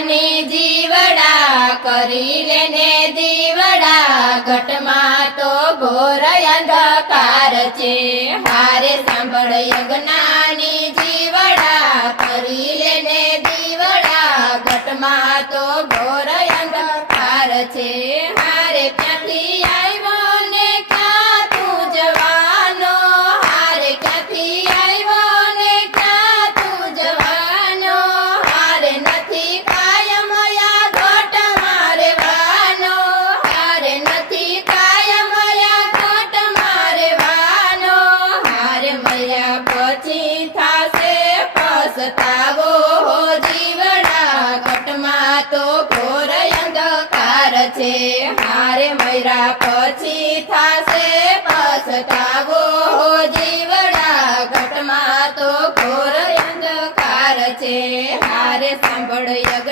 નાની જીવડા કરી લેને દીવડા ઘટમાં તો ઘોર અંધકાર છે હારે સાંભળ યજ્ઞાની જીવડા કરી લેને દીવડા ઘટમાં તો ઘોર અંધકાર છે હારે ક્યાંથી આવ્યો ને ક્યાં તું જવાનો હારે ક્યાંથી આવ્યો ને ક્યાં તું જવાનો હારે નથી કાયમ આ ઘટમાં રહેવાનો હારે નથી કાયમ આ ઘટમાં રહેવાનો હારે મર્યા પછી થાશે પસ્તાવો હો જીવડા ઘટમાં તો ઘોર અંધકાર છે હારે મર્યા પછી થાશે પસ્તાવો હો જીવડા